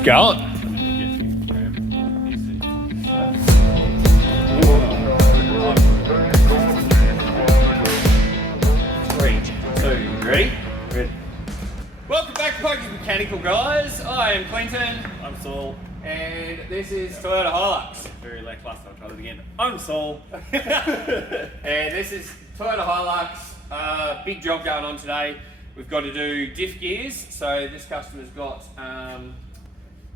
Let's go. 3, 2, ready? Ready. Welcome back to Pokey's Mechanical, guys. I am Clinton. I'm Saul. And this is Toyota HILUX. Very lackluster, I'll try that again. I'm Saul. And this is Toyota HILUX. Big job going on today. We've got to do diff gears. So this customer's got,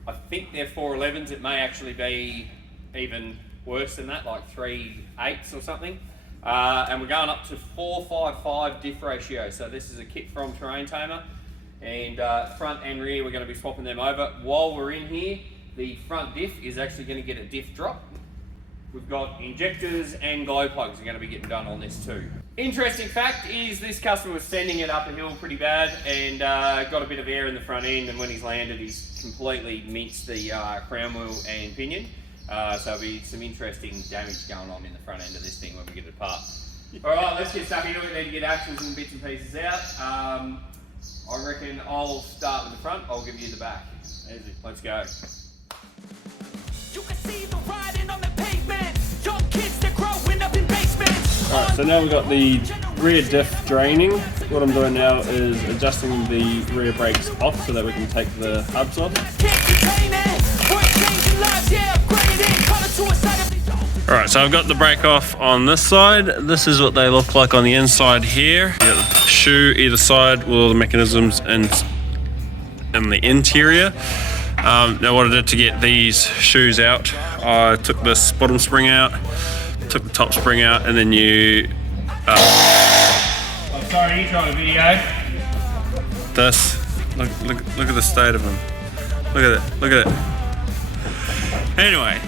I think they're 411s. It may actually be even worse than that, like 3/8 or something. And we're going up to 455 diff ratio. So this is a kit from Terrain Tamer. And front and rear, we're going to be swapping them over. While we're in here, the front diff is actually going to get a diff drop. We've got injectors and glow plugs are going to be getting done on this too. Interesting fact is this customer was sending it up a hill pretty bad and got a bit of air in the front end, and when he's landed he's completely minced the crown wheel and pinion. So there'll be some interesting damage going on in the front end of this thing when we get it apart. Alright, let's get stuck into it. Need to get axles and bits and pieces out. I reckon I'll start with the front, I'll give you the back. Easy. Let's go. You can see the riding on the pavement. Young kids, they're growing up in basements. Alright, so now we've got the rear diff draining. What I'm doing now is adjusting the rear brakes off so that we can take the hubs off. Alright, so I've got the brake off on this side. This is what they look like on the inside here. You got the shoe either side with all the mechanisms in the interior. Now what I did to get these shoes out, I took this bottom spring out, took the top spring out, and then you... I'm sorry, you trying to video? This, look at the state of them. Look at it. Anyway,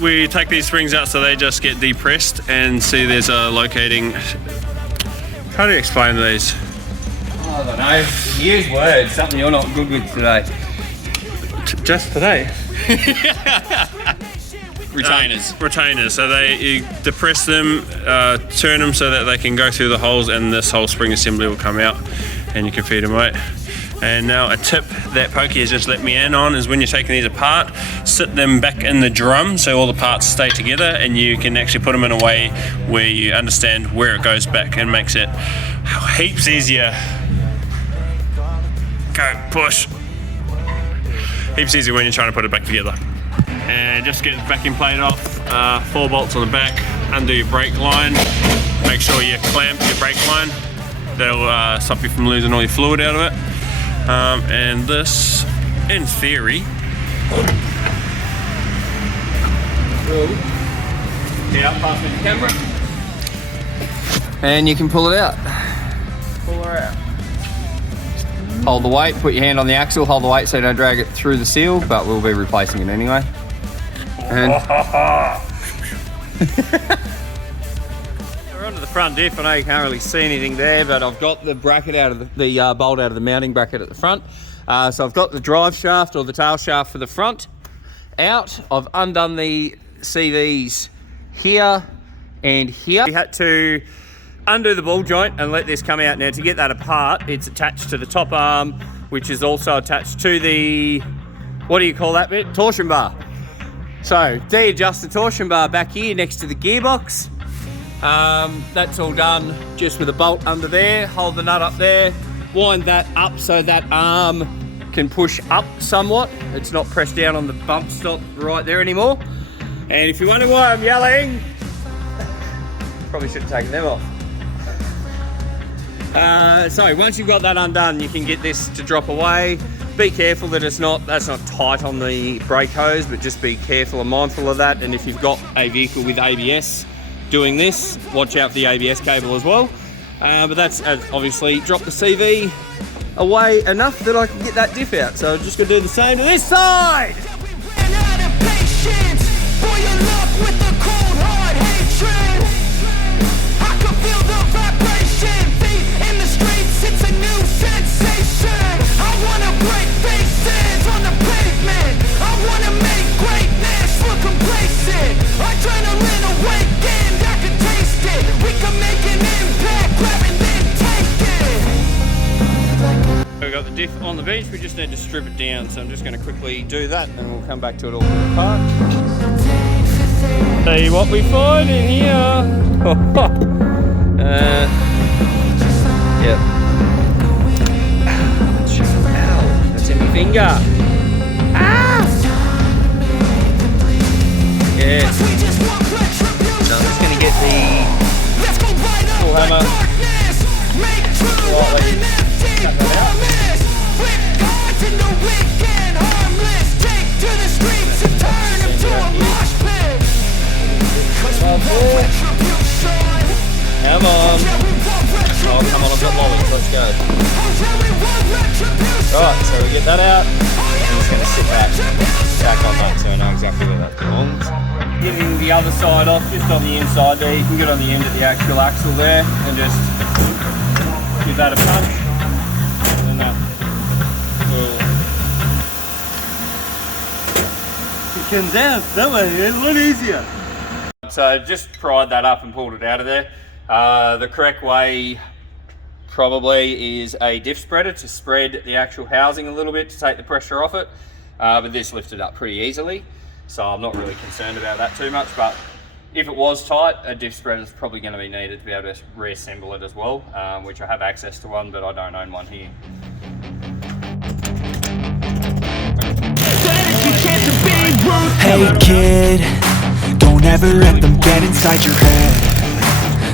we take these springs out so they just get depressed, and see there's a locating... How do you explain these? I don't know. Use words, something you're not good with today. Just today. Retainers. Retainers. So you depress them, turn them so that they can go through the holes, and this whole spring assembly will come out, and you can feed them out. And now a tip that Pokey has just let me in on is when you're taking these apart, sit them back in the drum so all the parts stay together, and you can actually put them in a way where you understand where it goes back, and makes it heaps easier. Go, push. Heaps easier when you're trying to put it back together. And just get the backing plate off, 4 bolts on the back, undo your brake line, make sure you clamp your brake line. That'll stop you from losing all your fluid out of it. And this, in theory, Get up past the camera. And you can pull it out. Pull her out. Hold the weight, put your hand on the axle, hold the weight so you don't drag it through the seal, but we'll be replacing it anyway. And we're onto the front diff. I know you can't really see anything there, but I've got the bracket out of the bolt out of the mounting bracket at the front. So I've got the drive shaft or the tail shaft for the front out. I've undone the CVs here and here. We had to undo the ball joint and let this come out. Now to get that apart, it's attached to the top arm, which is also attached to the, what do you call that bit? Torsion bar. So de-adjust the torsion bar back here next to the gearbox. That's all done just with a bolt under there. Hold the nut up there, wind that up so that arm can push up somewhat. It's not pressed down on the bump stop right there anymore. And if you wonder why I'm yelling, probably should have taken them off. So once you've got that undone, you can get this to drop away. Be careful that that's not tight on the brake hose, but just be careful and mindful of that. And if you've got a vehicle with ABS doing this, watch out for the ABS cable as well. But that's obviously drop the CV away enough that I can get that diff out. So I'm just gonna do the same to this side. diff on the bench. We just need to strip it down. So I'm just going to quickly do that and we'll come back to it all apart. See what we find in here. Yep. Ow, that's in my finger. Ah! Yeah. So I'm just going to get the full hammer. Slightly cut that out. Come on. Oh, come on, I've got lollies. Let's go. Right, so we get that out. I'm just going to sit back on that so I know exactly where that belongs. Getting the other side off, just on the inside there. You can get on the end of the actual axle there and just give that a punch. And then that will... It comes out that way, it's a lot easier. So just pried that up and pulled it out of there. The correct way probably is a diff spreader to spread the actual housing a little bit to take the pressure off it. But this lifted up pretty easily, so I'm not really concerned about that too much. But if it was tight, a diff spreader is probably going to be needed to be able to reassemble it as well, which I have access to one, but I don't own one here. Hey kid, don't ever let them get inside your head.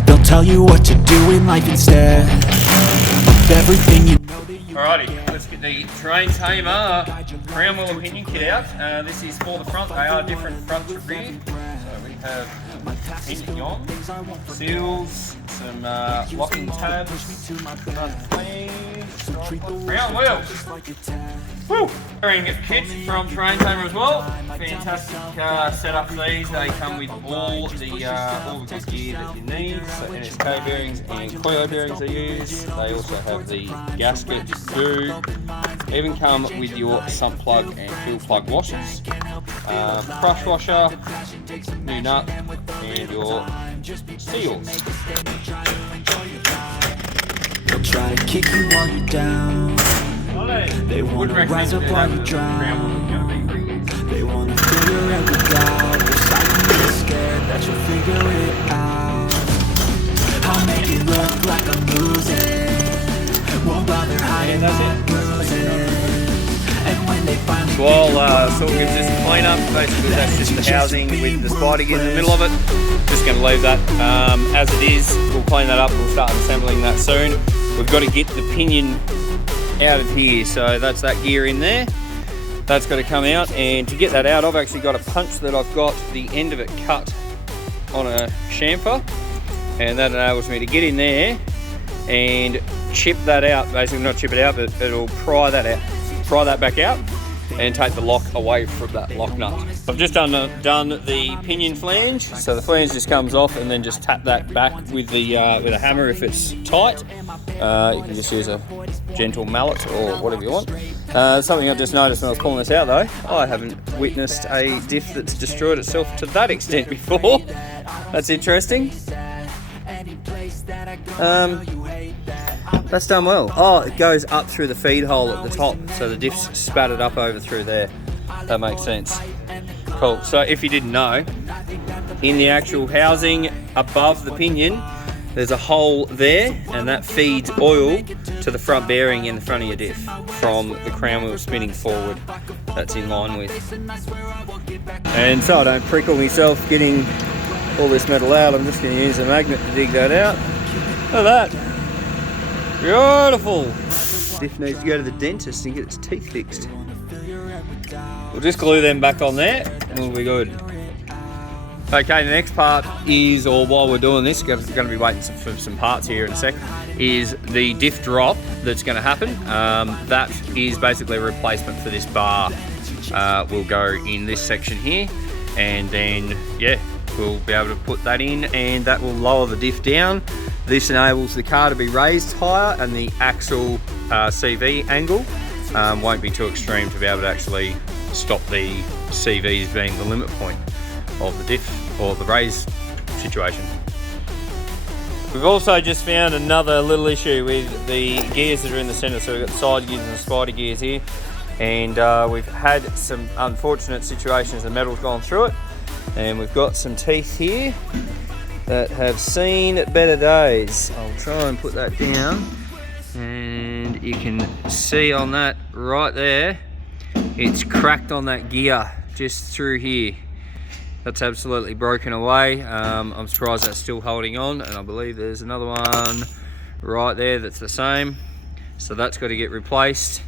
They'll tell you what to do in life instead of everything you know that you. Alrighty, let's get the Terrain Tamer crown wheel and pinion kit out. This is for the front. They are different front to rear. So we have pinion, seals, some locking tabs, front flange, crown wheel. Woo! Bearing kit from Terrain Tamer as well. Fantastic setup for these. They come with all the good gear that you need. So NSK bearings and coil bearings are used. They also have the gasket do. Even come with your sump plug and fuel plug washers, crush washer, new nut, and your seals. They'll try to kick you while you're down. They want to rise up while you drown. They want to figure out the doubt. They're silently scared that you'll figure it out. I'll make it look like I'm losing. Won't bother hiding my bruises. And when they finally While Saul gives this a clean up, basically that's just the housing with the spider in the middle of it. Just going to leave that as it is. We'll clean that up. We'll start assembling that soon. We've got to get the pinion out of here, so that's that gear in there. That's got to come out, and to get that out, I've actually got a punch that I've got the end of it cut on a chamfer, and that enables me to get in there and chip that out. Basically, not chip it out, but it'll pry that back out and take the lock away from that lock nut. I've just done the pinion flange, so the flange just comes off, and then just tap that back with a hammer if it's tight. You can just use a gentle mallet or whatever you want. Something I just noticed when I was pulling this out though, I haven't witnessed a diff that's destroyed itself to that extent before. That's interesting. That's done well. Oh, it goes up through the feed hole at the top, so the diff's spattered up over through there. That makes sense. Cool. So if you didn't know, in the actual housing above the pinion, there's a hole there, and that feeds oil to the front bearing in the front of your diff from the crown wheel spinning forward. That's in line with. And so I don't prickle myself getting all this metal out, I'm just going to use a magnet to dig that out. Look at that. Beautiful. Diff needs to go to the dentist and get its teeth fixed. We'll just glue them back on there and we'll be good. Okay, the next part is, or while we're doing this, we're going to be waiting for some parts here in a sec, is the diff drop that's going to happen. That is basically a replacement for this bar. Will go in this section here, and then, yeah, we'll be able to put that in, and that will lower the diff down. This enables the car to be raised higher, and the axle CV angle won't be too extreme to be able to actually stop the CVs being the limit point of the diff or the raise situation. We've also just found another little issue with the gears that are in the centre. So we've got the side gears and the spider gears here. And we've had some unfortunate situations. The metal's gone through it. And we've got some teeth here that have seen better days. I'll try and put that down. And you can see on that right there, it's cracked on that gear just through here. That's absolutely broken away. I'm surprised that's still holding on, and I believe there's another one right there that's the same. So that's got to get replaced.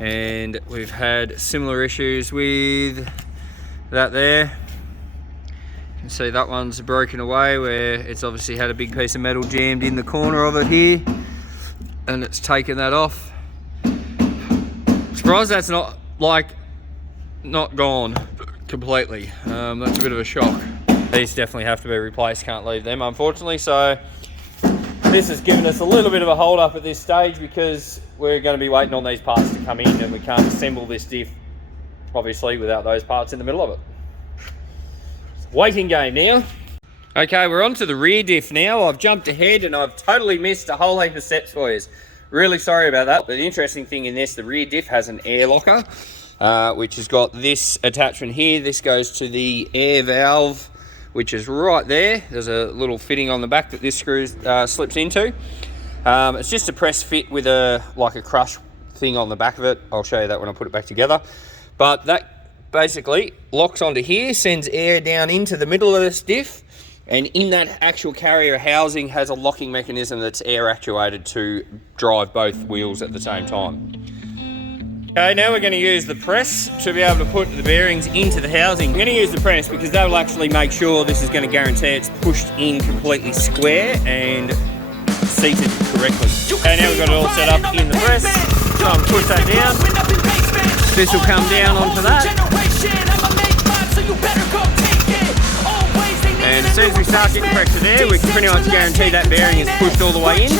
And we've had similar issues with that there. You can see that one's broken away where it's obviously had a big piece of metal jammed in the corner of it here, and it's taken that off. Surprised that's not gone completely. That's a bit of a shock. These definitely have to be replaced, can't leave them unfortunately. So this has given us a little bit of a hold up at this stage because we're going to be waiting on these parts to come in, and we can't assemble this diff obviously without those parts in the middle of it. Waiting game now. Okay, we're on to the rear diff now. I've jumped ahead and I've totally missed a whole heap of steps for you. Really sorry about that, but the interesting thing in this, the rear diff has an air locker, which has got this attachment here. This goes to the air valve, which is right there. There's a little fitting on the back that this screw slips into. It's just a press fit with a crush thing on the back of it. I'll show you that when I put it back together. But that basically locks onto here, sends air down into the middle of this diff, and in that actual carrier housing has a locking mechanism that's air actuated to drive both wheels at the same time. Okay, now we're going to use the press to be able to put the bearings into the housing. I'm going to use the press because that will actually make sure this is going to guarantee it's pushed in completely square and seated correctly. Okay, now we've got it all set up in the press. So I'll push that down. This will come down onto that. And as soon as we start getting pressure there, we can pretty much guarantee that bearing is pushed all the way in.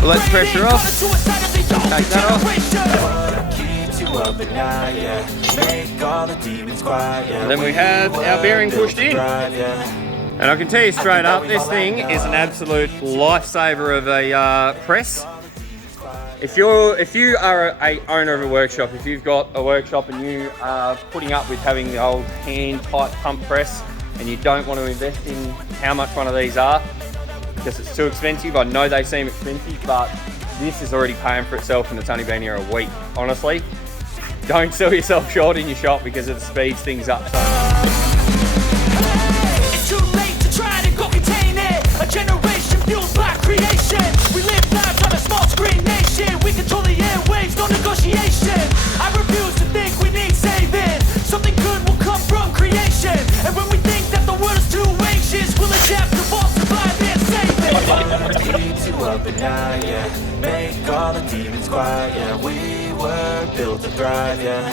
We'll let the pressure off. Take that off. And then we have our bearing pushed in. And I can tell you straight up, this thing is an absolute lifesaver of a press. If you are a owner of a workshop, if you've got a workshop and you are putting up with having the old hand type pump press and you don't want to invest in how much one of these are because it's too expensive, I know they seem expensive, but this is already paying for itself and it's only been here a week. Honestly, don't sell yourself short in your shop because it speeds things up so much. It's too late to try to go contain it. A generation fueled by creation. We live lives on a small screen nation. We control the airwaves, no negotiation. I refuse to think we need saving. Something good will come from creation. And when we think that the world is too anxious, we'll adapt, evolve, survive, and save it. Keeps you up at night, yeah. Make all the demons quiet, yeah. We were built to thrive, yeah.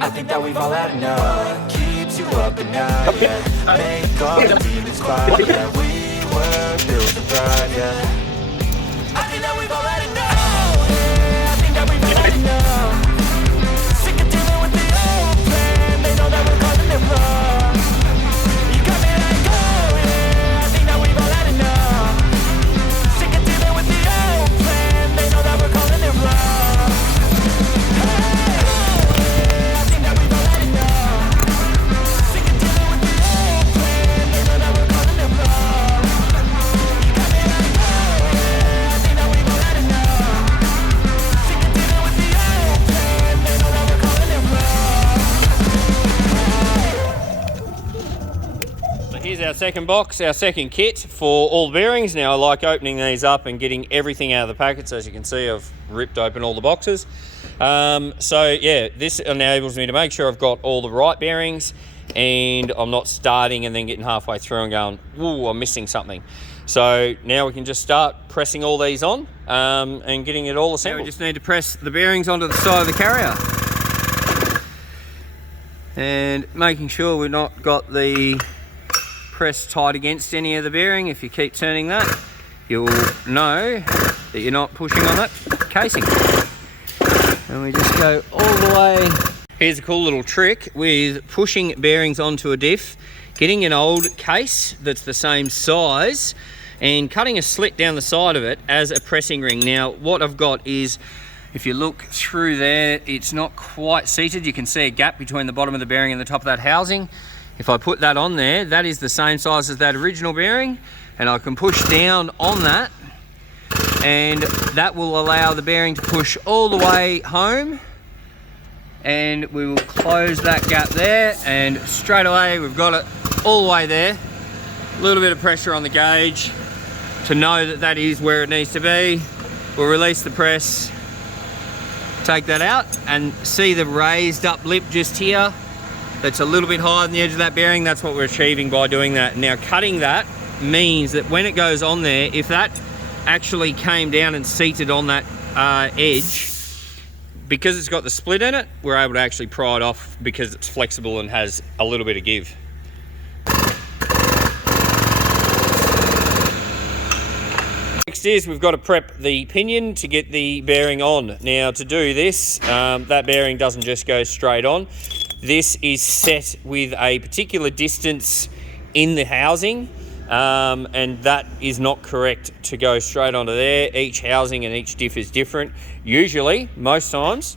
I think that we've all had enough. Keeps you up at night, yeah. Make all the demons quiet, yeah. We were built to thrive, yeah. I think that we've all had enough. Yeah, I think that we've all had enough. Sick of dealing with the old plan. They know that we're causing it wrong. You got me like, oh yeah, I think that we've all had enough. Sick of dealing with the old plan. They know that we're causing it wrong. Hey, oh yeah, I think that we've all had enough. Sick of dealing with the old plan. They know that we're causing it wrong. You got me like, oh yeah, I think that we've all had enough. Sick of dealing with the old plan. They know that we're causing it wrong. So here's our second box, our second kit for all the bearings. Now I like opening these up and getting everything out of the packets. As you can see, I've ripped open all the boxes. So yeah, this enables me to make sure I've got all the right bearings and I'm not starting and then getting halfway through and going, ooh, I'm missing something. So now we can just start pressing all these on and getting it all assembled. Now we just need to press the bearings onto the side of the carrier. And making sure we've not got the press tight against any of the bearing. If you keep turning that, you'll know that you're not pushing on that casing. And we just go all the way. Here's a cool little trick with pushing bearings onto a diff. Getting an old case that's the same size, and cutting a slit down the side of it as a pressing ring. Now what I've got is, if you look through there, it's not quite seated. You can see a gap between the bottom of the bearing and the top of that housing. If I put that on there, that is the same size as that original bearing, and I can push down on that, and that will allow the bearing to push all the way home, and we will close that gap there, and straight away we've got it all the way there. A little bit of pressure on the gauge to know that that is where it needs to be. We'll release the press, take that out, and see the raised up lip just here. That's a little bit higher than the edge of that bearing. That's what we're achieving by doing that. Now cutting that means that when it goes on there, if that actually came down and seated on that edge, because it's got the split in it, we're able to actually pry it off because it's flexible and has a little bit of give. Next is we've got to prep the pinion to get the bearing on. Now to do this, that bearing doesn't just go straight on. This is set with a particular distance in the housing, and that is not correct to go straight onto there. Each housing and each diff is different. Usually, most times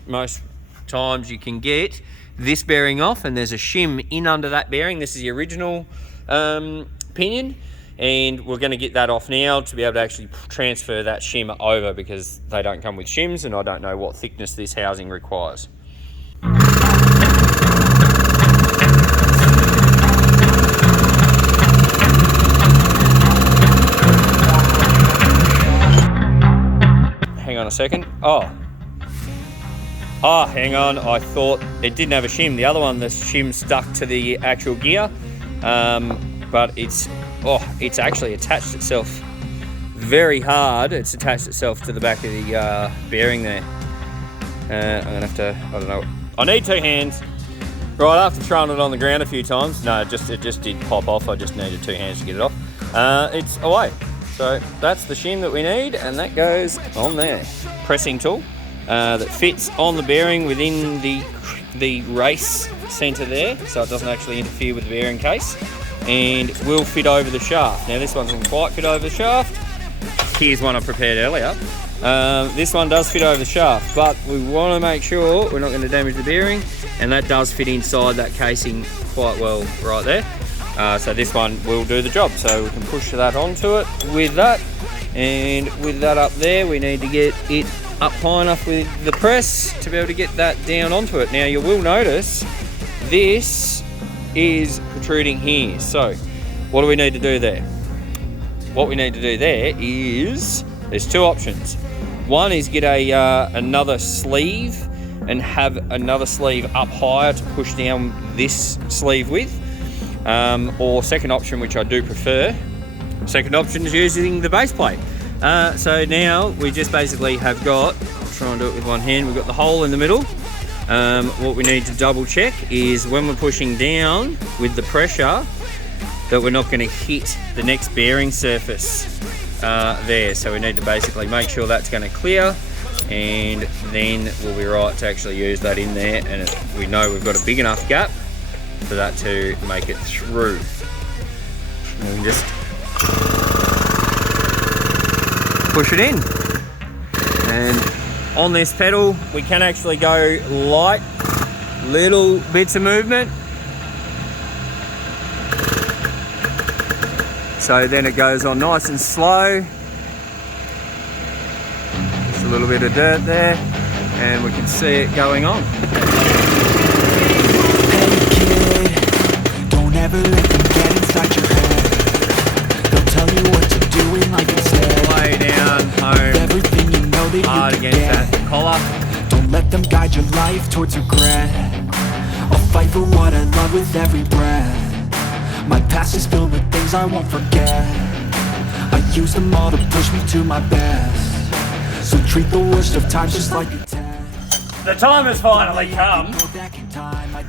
you can get this bearing off and there's a shim in under that bearing. This is the original pinion, and we're going to get that off now to be able to actually transfer that shim over, because they don't come with shims and I don't know what thickness this housing requires. Hang on a second. Oh, hang on. I thought it didn't have a shim. The other one, the shim stuck to the actual gear, but it's actually attached itself very hard. It's attached itself to the back of the bearing there. I'm gonna have to, I don't know. I need two hands. Right, after throwing it on the ground a few times, no, it just did pop off. I just needed two hands to get it off. It's away. So that's the shim that we need, and that goes on there. Pressing tool that fits on the bearing within the race centre there, so it doesn't actually interfere with the bearing case, and will fit over the shaft. Now this one doesn't quite fit over the shaft. Here's one I prepared earlier. This one does fit over the shaft, but we want to make sure we're not going to damage the bearing, and that does fit inside that casing quite well right there. So this one will do the job, so we can push that onto it with that, and with that up there we need to get it up high enough with the press to be able to get that down onto it. Now you will notice this is protruding here, so what do we need to do there? What we need to do there is, there's two options. One is get another sleeve and have another sleeve up higher to push down this sleeve with. Or second option, which I do prefer, second option is using the base plate. So now we just basically have got, I'll try and do it with one hand, we've got the hole in the middle. What we need to double check is when we're pushing down with the pressure that we're not going to hit the next bearing surface there. So we need to basically make sure that's going to clear, and then we'll be right to actually use that in there, and we know we've got a big enough gap for that to make it through. And just push it in. And on this pedal, we can actually go light, little bits of movement. So then it goes on nice and slow. Just a little bit of dirt there, and we can see it going on. Never let them get inside your head. They'll tell you what to do in life instead. Lay down, home, everything you know that hard you can against get. that collar. Don't let them guide your life towards regret. I'll fight for what I love with every breath. My past is filled with things I won't forget. I use them all to push me to my best. So treat the worst of times just like a test. The time has finally come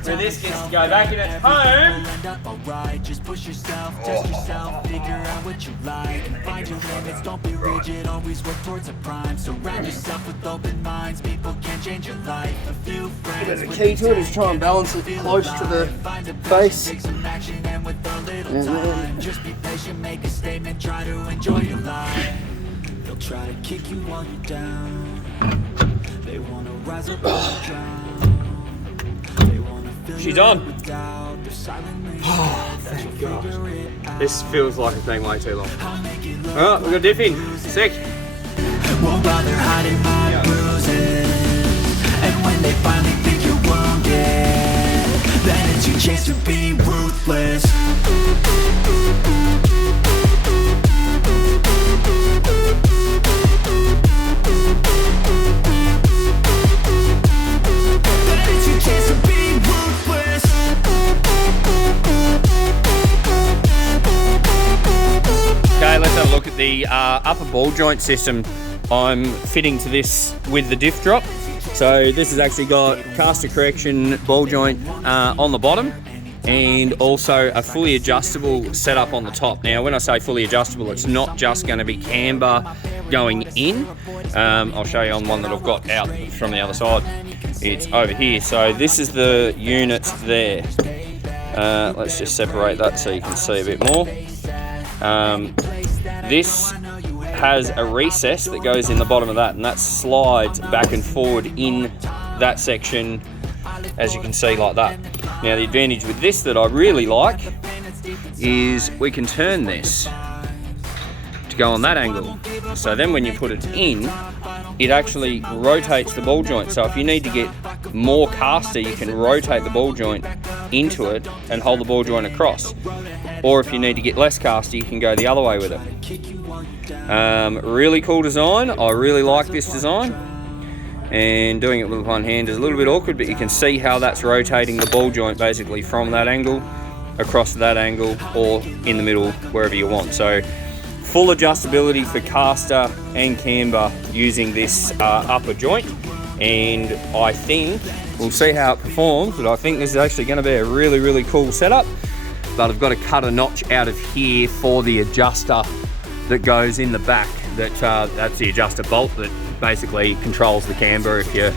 where this gets to go back in its home. Just push yourself, test yourself, figure out what you like, find your limits, don't be rigid, always work towards a prime. Surround yourself with open minds, people can change your life. A few friends bit of the key to it is try and balance it close to the face. Just be patient, make a statement, try to enjoy your life. They'll try to kick you while you're down. They wanna rise up while you drown. They wanna fill She's you on. up with doubt. They're silently Thank God. This feels like it's been way too long. Alright, we've got diff in. Sick. won't bother hiding my bruises. And when they finally think you're wounded, then it's your chance to be ruthless. Then it's your chance to be ruthless. Okay, let's have a look at the upper ball joint system I'm fitting to this with the diff drop. So this has actually got caster correction ball joint on the bottom and also a fully adjustable setup on the top. Now when I say fully adjustable, it's not just going to be camber going in. I'll show you on one that I've got out from the other side. It's over here. So this is the unit there. Let's just separate that so you can see a bit more. This has a recess that goes in the bottom of that, and that slides back and forward in that section, as you can see, like that. Now the advantage with this that I really like is we can turn this to go on that angle. So then when you put it in, it actually rotates the ball joint. So if you need to get more caster, you can rotate the ball joint into it and hold the ball joint across. Or if you need to get less caster, you can go the other way with it. Really cool design. I really like this design. And doing it with one hand is a little bit awkward, but you can see how that's rotating the ball joint basically from that angle across to that angle or in the middle, wherever you want. So full adjustability for caster and camber using this upper joint. And I think, we'll see how it performs, but I think this is actually going to be a really, really cool setup. But I've got to cut a notch out of here for the adjuster that goes in the back. That's the adjuster bolt that basically controls the camber. If you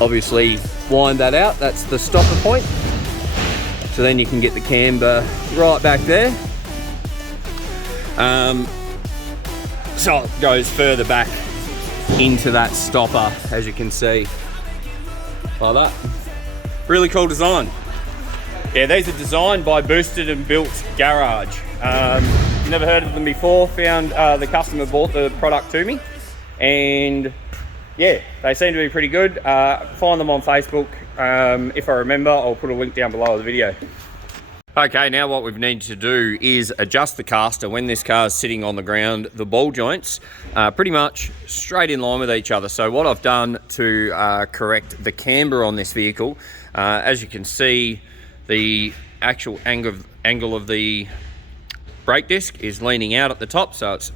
obviously wind that out, that's the stopper point. So then you can get the camber right back there. So it goes further back into that stopper, as you can see, like that. Really cool design. Yeah, these are designed by Boosted and Built Garage. Never heard of them before, found the customer bought the product to me, and yeah, they seem to be pretty good. Find them on Facebook. If I remember, I'll put a link down below the video. Okay, now what we need to do is adjust the caster when this car is sitting on the ground. The ball joints are pretty much straight in line with each other. So what I've done to correct the camber on this vehicle, as you can see, the actual angle of the brake disc is leaning out at the top, so it's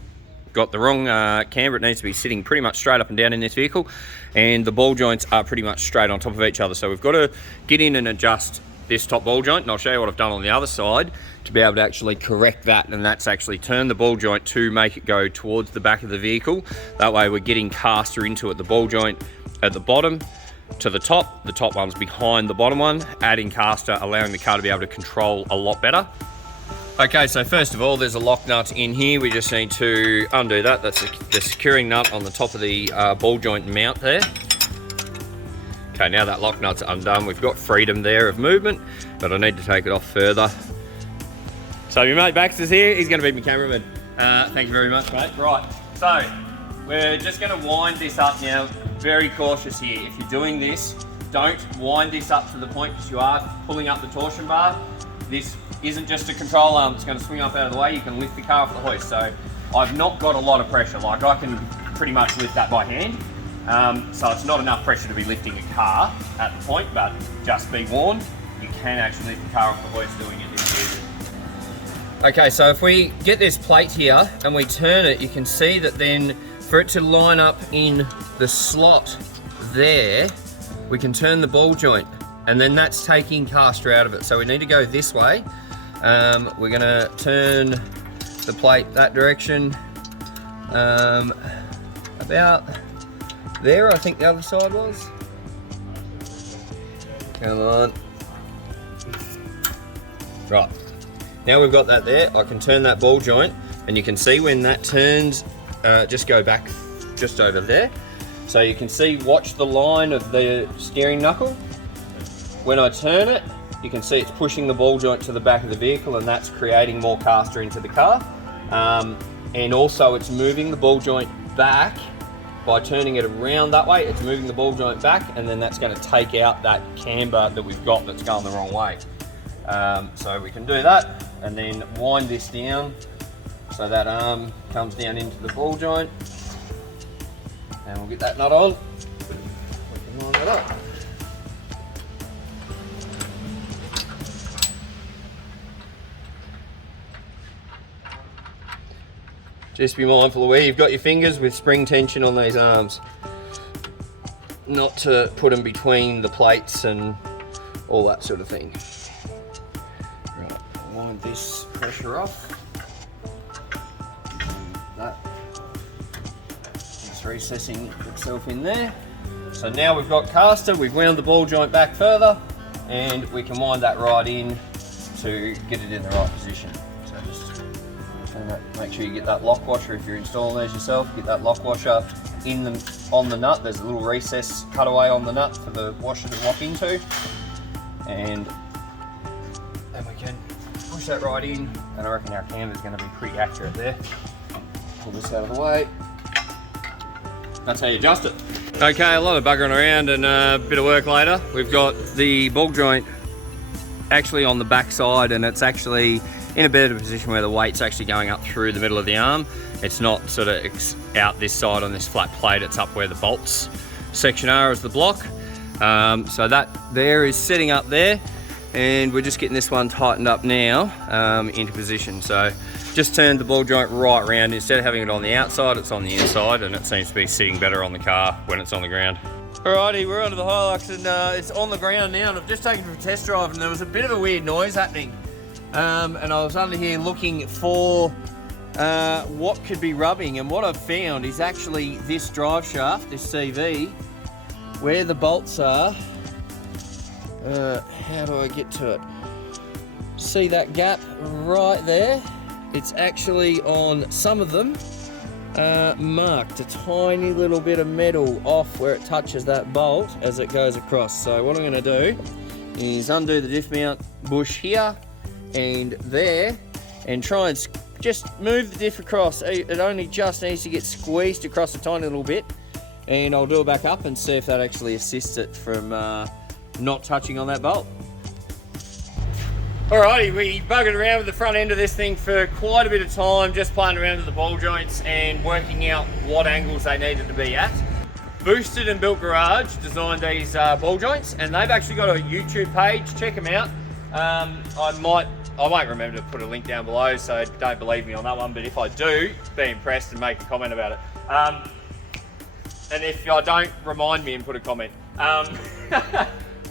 got the wrong camber. It needs to be sitting pretty much straight up and down in this vehicle, and the ball joints are pretty much straight on top of each other. So we've got to get in and adjust this top ball joint, and I'll show you what I've done on the other side to be able to actually correct that, and that's actually turn the ball joint to make it go towards the back of the vehicle. That way we're getting caster into it. The ball joint at the bottom to the top one's behind the bottom one, adding caster, allowing the car to be able to control a lot better. Okay, so first of all, there's a lock nut in here. We just need to undo that. That's the securing nut on the top of the ball joint mount there. Okay, now that lock nut's undone, we've got freedom there of movement, but I need to take it off further. So your mate Baxter's here, he's gonna be my cameraman. Thank you very much, mate. Right, so we're just gonna wind this up now. Very cautious here. If you're doing this, don't wind this up to the point because you are pulling up the torsion bar. This isn't just a control arm that's going to swing up out of the way. You can lift the car off the hoist. So I've not got a lot of pressure. Like I can pretty much lift that by hand. So it's not enough pressure to be lifting a car at the point, but just be warned, you can actually lift the car off the hoist doing it if you. Okay, so if we get this plate here and we turn it, you can see that then for it to line up in the slot there, we can turn the ball joint, and then that's taking caster out of it. So we need to go this way. We're gonna turn the plate that direction, about there, I think the other side was. Come on. Right. Now we've got that there, I can turn that ball joint, and you can see when that turns, just go back just over there. So you can see, watch the line of the steering knuckle. When I turn it, you can see it's pushing the ball joint to the back of the vehicle, and that's creating more caster into the car. And also it's moving the ball joint back by turning it around that way. It's moving the ball joint back, and then that's going to take out that camber that we've got that's going the wrong way. So we can do that, and then wind this down so that arm comes down into the ball joint, and we'll get that nut on. We can line that up. Just be mindful of where you've got your fingers with spring tension on these arms. Not to put them between the plates and all that sort of thing. Right, wind this pressure off. That is recessing itself in there. So now we've got caster, we've wound the ball joint back further, and we can wind that right in to get it in the right position. So just make sure you get that lock washer if you're installing these yourself. Get that lock washer on the nut. There's a little recess cutaway on the nut for the washer to lock into, and then we can push that right in. And I reckon our camber is going to be pretty accurate there. Pull this out of the way. That's how you adjust it. Okay, a lot of buggering around and a bit of work later. We've got the ball joint actually on the back side, and it's actually in a better position where the weight's actually going up through the middle of the arm. It's not sort of out this side on this flat plate, it's up where the bolts section are as the block. So that there is setting up there, and we're just getting this one tightened up now into position. So just turned the ball joint right round. Instead of having it on the outside, it's on the inside, and it seems to be sitting better on the car when it's on the ground. Alrighty, we're onto the HILUX, and it's on the ground now, and I've just taken it for a test drive, and there was a bit of a weird noise happening. And I was under here looking for what could be rubbing, and what I've found is actually this drive shaft, this CV, where the bolts are. How do I get to it? See that gap right there? It's actually on some of them marked a tiny little bit of metal off where it touches that bolt as it goes across. So what I'm going to do is undo the diff mount bush here and there, and try and just move the diff across. It only just needs to get squeezed across a tiny little bit, and I'll do it back up and see if that actually assists it from not touching on that bolt. Alrighty, we buggered around with the front end of this thing for quite a bit of time, just playing around with the ball joints and working out what angles they needed to be at. Boosted and Built Garage designed these ball joints, and they've actually got a YouTube page. Check them out. I won't remember to put a link down below, so don't believe me on that one, but if I do, be impressed and make a comment about it. And if I don't, remind me and put a comment.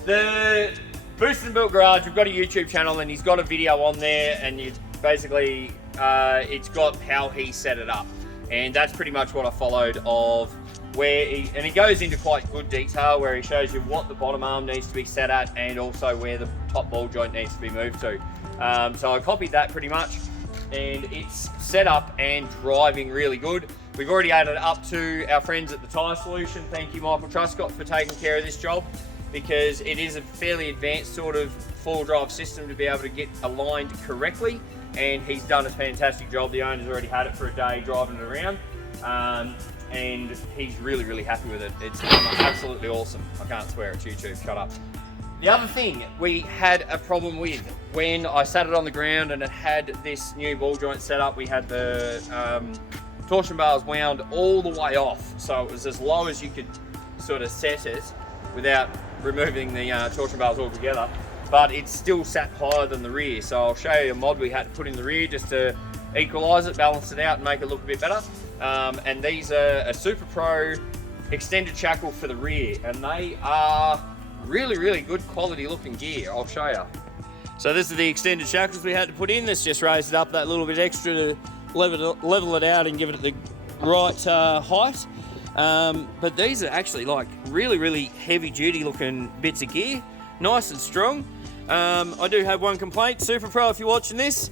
The Boosted and Built Garage, we've got a YouTube channel, and he's got a video on there, and you basically, it's got how he set it up. And that's pretty much what I followed of where he goes into quite good detail where he shows you what the bottom arm needs to be set at, and also where the top ball joint needs to be moved to. So I copied that pretty much, and it's set up and driving really good. We've already added it up to our friends at the Tyre Solution. Thank you, Michael Truscott, for taking care of this job, because it is a fairly advanced sort of four-wheel drive system to be able to get aligned correctly, and he's done a fantastic job. The owner's already had it for a day driving it around, and he's really, really happy with it. It's absolutely awesome. I can't swear, it's YouTube, shut up. The other thing we had a problem with when I sat it on the ground and it had this new ball joint set up, we had the torsion bars wound all the way off, so it was as low as you could sort of set it without removing the torsion bars altogether, but it still sat higher than the rear. So I'll show you a mod we had to put in the rear just to equalise it, balance it out and make it look a bit better. And these are a Super Pro extended shackle for the rear, and they are really, really good quality looking gear. I'll show you. So this is the extended shackles we had to put in. This just raised it up that little bit extra to level it out and give it the right height. But these are actually like really, really heavy duty looking bits of gear. nice and strong. I do have one complaint. Super Pro, if you're watching this,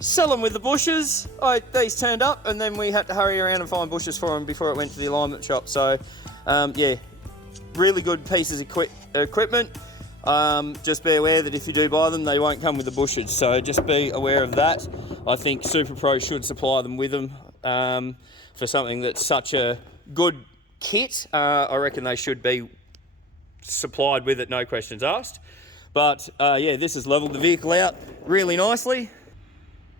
sell them with the bushes. These turned up and then we had to hurry around and find bushes for them before it went to the alignment shop. So yeah, really good pieces of equipment. Just be aware that if you do buy them, they won't come with the bushes. So just be aware of that. I think Super Pro should supply them with them for something that's such a good kit. I reckon they should be supplied with it, no questions asked. But yeah, this has leveled the vehicle out really nicely.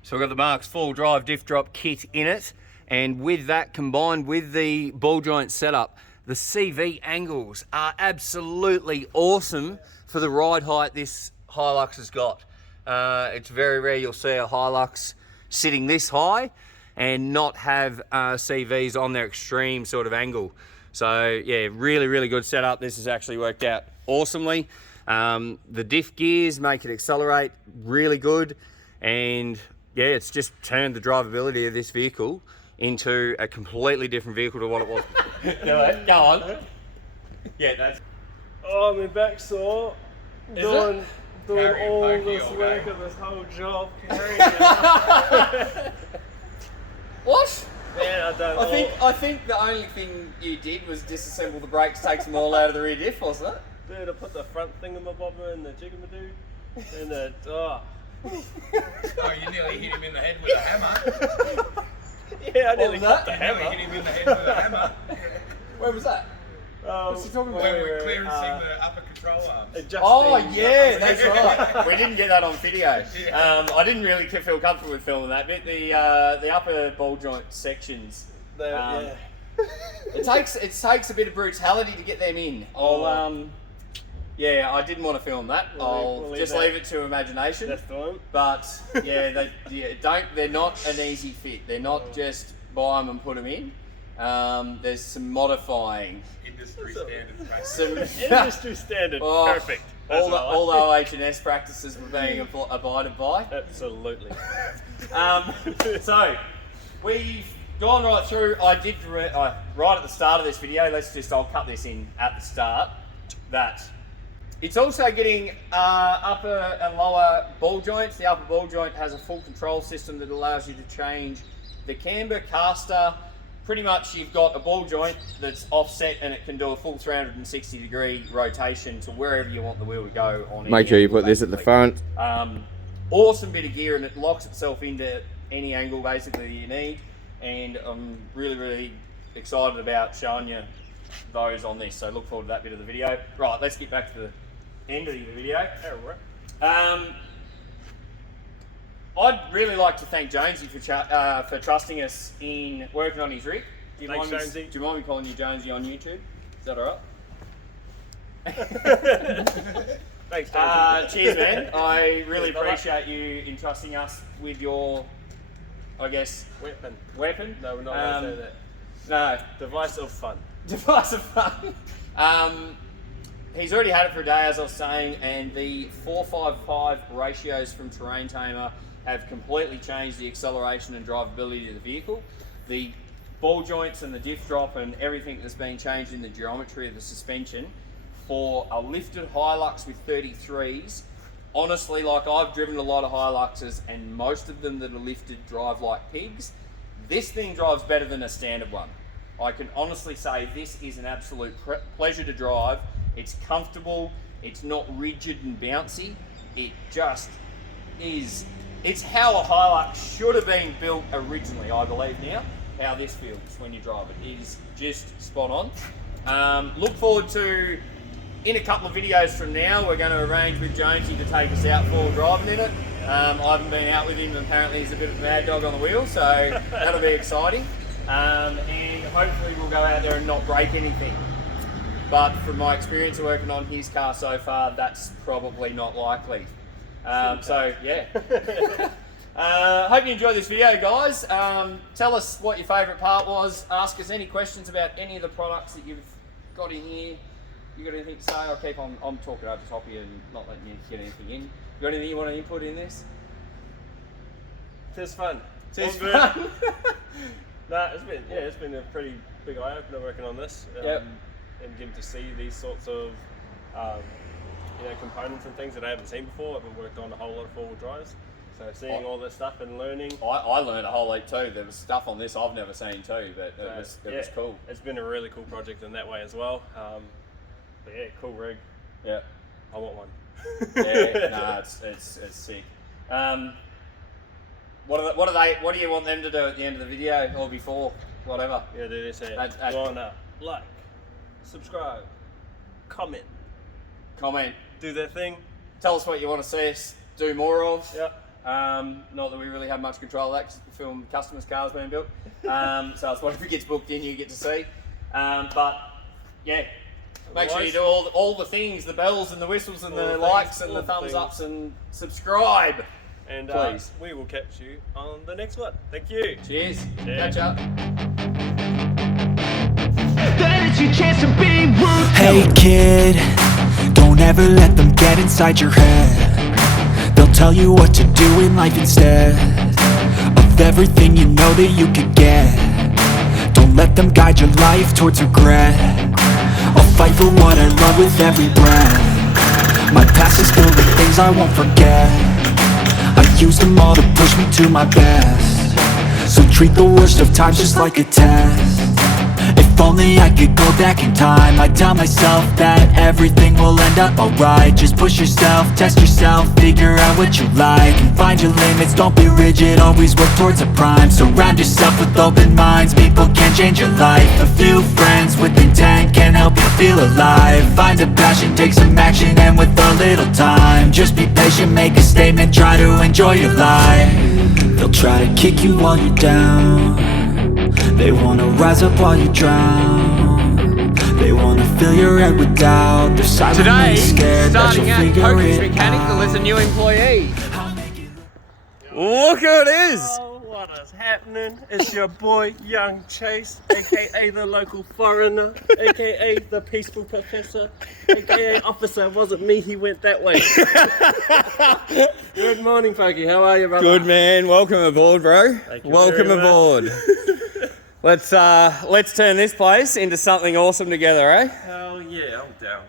So we've got the Mark's full drive diff drop kit in it, and with that combined with the ball joint setup, the CV angles are absolutely awesome for the ride height this Hilux has got. It's very rare you'll see a Hilux sitting this high and not have CVs on their extreme sort of angle. So yeah, really, really good setup. This has actually worked out awesomely. The diff gears make it accelerate really good, and yeah, it's just turned the drivability of this vehicle into a completely different vehicle to what it was. Go on. Yeah, that's... Oh, my back's sore. Doing all this all work day. of this whole job. What? Man, I think the only thing you did was disassemble the brakes, take them all out of the rear diff, wasn't it? Dude, I put the front thingamabobber and the jiggamadoo and the... Oh. Oh, you nearly hit him in the head with a hammer. Yeah, I nearly was that? cut the You nearly hammer. hit him in the head with a hammer. Where was that? What's he talking about? When we were clearancing the upper control arms. Oh yeah, that's right. We didn't get that on video. I didn't really feel comfortable with filming that bit. The upper ball joint sections. Yeah. It takes a bit of brutality to get them in. Yeah, I didn't want to film that. We'll Just leave it to imagination. That's the one. But yeah, they're not an easy fit. They're not just buy them and put them in. There's some modifying. Industry standard practice. Some Industry standard. Perfect. That's what I like. all the OH&S practices were being abided by. Absolutely. So we've gone right through. I did right at the start of this video. I'll cut this in at the start. That it's also getting upper and lower ball joints. The upper ball joint has a full control system that allows you to change the camber, caster. Pretty much you've got a ball joint that's offset and it can do a full 360-degree rotation to wherever you want the wheel to go on. Make sure you put this at the front. Awesome bit of gear, and it locks itself into any angle basically that you need. And I'm really, really excited about showing you those on this. So look forward to that bit of the video. Right, let's get back to the end of the video. I'd really like to thank Jonesy for trusting us in working on his rig. Do you mind me calling you Jonesy on YouTube? Is that alright? Thanks, Jonesy. Cheers, man. I really appreciate you entrusting us with your, I guess, weapon. No, we're not going to say No. that. Device of fun. Device of fun. He's already had it for a day, as I was saying, and the 455 ratios from Terrain Tamer have completely changed the acceleration and drivability of the vehicle. The ball joints and the diff drop and everything that's been changed in the geometry of the suspension for a lifted Hilux with 33s. Honestly, like, I've driven a lot of Hiluxes and most of them that are lifted drive like pigs. This thing drives better than a standard one. I can honestly say this is an absolute pleasure to drive. It's comfortable, it's not rigid and bouncy. It just is. It's how a Hilux should have been built originally, I believe now, how this feels when you drive it. It is just spot on. Look forward to, in a couple of videos from now, we're going to arrange with Jonesy to take us out for driving in it. I haven't been out with him, apparently he's a bit of a mad dog on the wheel, so that'll be exciting. And hopefully we'll go out there and not break anything. But from my experience of working on his car so far, that's probably not likely. So yeah. Hope you enjoyed this video, guys. Tell us what your favourite part was. Ask us any questions about any of the products that you've got in here. You got anything to say? I'm talking over the top of you and not letting you get anything in. You got anything you want to input in this? It's fun. It's fun. Nah, it's been a pretty big eye opener working on this. Yep. And getting to see these sorts of components and things that I haven't seen before. I haven't worked on a whole lot of four-wheel drives. So seeing all this stuff and learning. I learned a whole heap too. There was stuff on this I've never seen too, but it was cool. It's been a really cool project in that way as well. But yeah, cool rig. Yeah. I want one. Yeah, nah, it's sick. What do you want them to do at the end of the video or before, whatever? Yeah, do this. Go on up, like, subscribe, comment, do that thing. Tell us what you want to see us do more of. Yeah. Not that we really have much control of that because we film customers' cars being built. So it's whatever gets booked in, you get to see. But yeah. Make sure you do all the things, the bells and the whistles and the likes and the thumbs ups and subscribe. And please. We will catch you on the next one. Thank you. Cheers. Catch up. Hey kid, don't ever let them get inside your head. They'll tell you what to do in life instead of everything you know that you could get. Don't let them guide your life towards regret. I'll fight for what I love with every breath. My past is filled with things I won't forget. I use them all to push me to my best. So treat the worst of times just like a test. If only I could go back in time, I'd tell myself that everything will end up alright. Just push yourself, test yourself, figure out what you like, and find your limits, don't be rigid, always work towards a prime. Surround yourself with open minds, people can change your life. A few friends with intent can help you feel alive. Find a passion, take some action, and with a little time, just be patient, make a statement, try to enjoy your life. They'll try to kick you while you're down. They wanna rise up while you drown. They wanna fill your head with doubt. They're silently Today, scared that starting you'll at figure Coach's it Mechanical, there's a new employee. Look who it is! Oh, what is happening? It's your boy, Young Chase, aka the local foreigner, aka the peaceful professor, aka officer. Wasn't me, he went that way. Good morning, Pokey. How are you, brother? Good man, welcome aboard, bro. Thank you Welcome very much. aboard. Let's turn this place into something awesome together, eh? Hell yeah, I'm down.